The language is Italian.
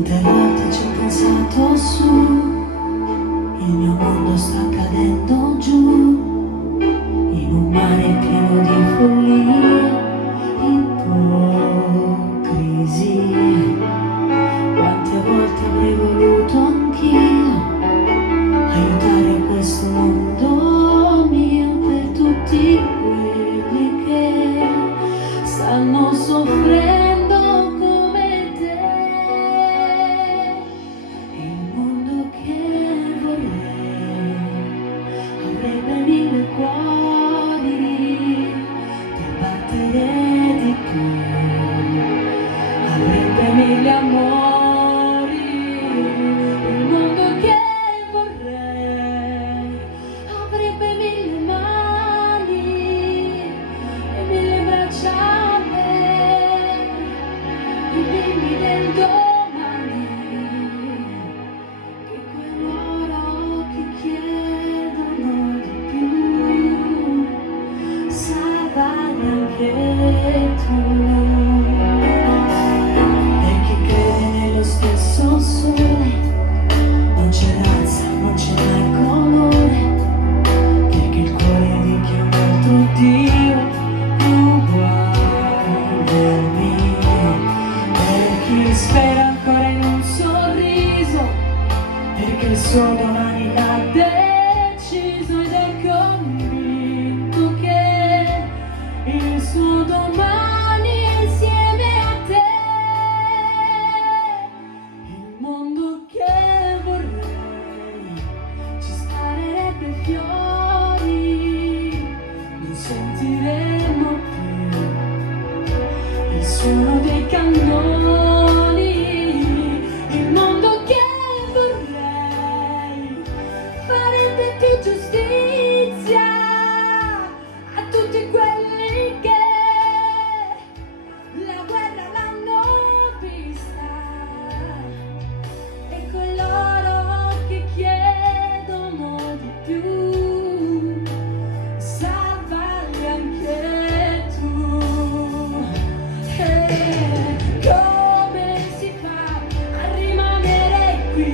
Quante volte ci ho pensato su, il mio mondo sta cadendo giù, in un mare pieno di follia, ipocrisia. Quante volte avrei voluto anch'io aiutare questo mondo mio, per tutti quelli che stanno soffrendo come te. Il mondo che vorrei avrebbe mille cuori per battere di più, avrebbe mille amori. Il mondo che vorrei avrebbe mille mani e mille braccia aperte, i bimbi del domani, che quei loro occhi chiedono di più. Salvami anche tu. Per chi crede nello stesso sole, non c'è razza, non c'è mai colore, perché il cuore di chi ha un altro Dio è uguale al mio. Per chi spera ancora in un sorriso, perché il suo domani l'ha deciso ed è convinto che il suo domani è insieme a te. Il mondo che vorrei ci sparerebbe fiori, non sentiremo più il suono dei cannoni. Il mondo che vorrei farebbe più giustizia a tutti quelli che la guerra l'hanno vista, e con loro che chiedono di più. Salvali anche tu. Come si fa a rimanere qui